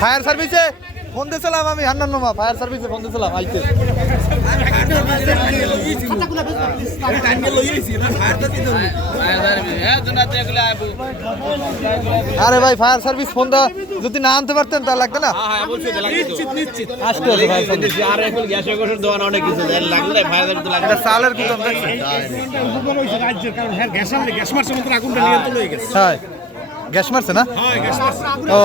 Fire সার্ভিসে। Phone দিয়েছিলাম আমি হান্নান মামা ফায়ার সার্ভিসে ফোন দিয়েছিলাম আইতে। আরে ভাই ফায়ার সার্ভিস ফোন দা যদি না আনতে পারতেন তা লাগতো না? এটা সালের গুদাম হ্যাঁ গ্যাস মারছে না? ও।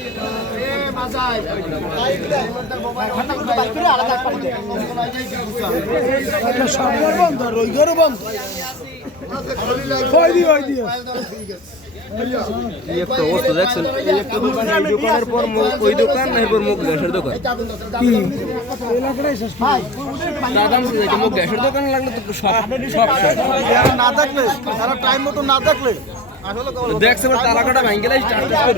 মুখ গ্যাসের দোকান গ্যাসের সব না থাকলে তারা টাইম মতো না থাকলে দেখছে এবার তালাকাটা ভাঙ গেলে স্টার্ট করে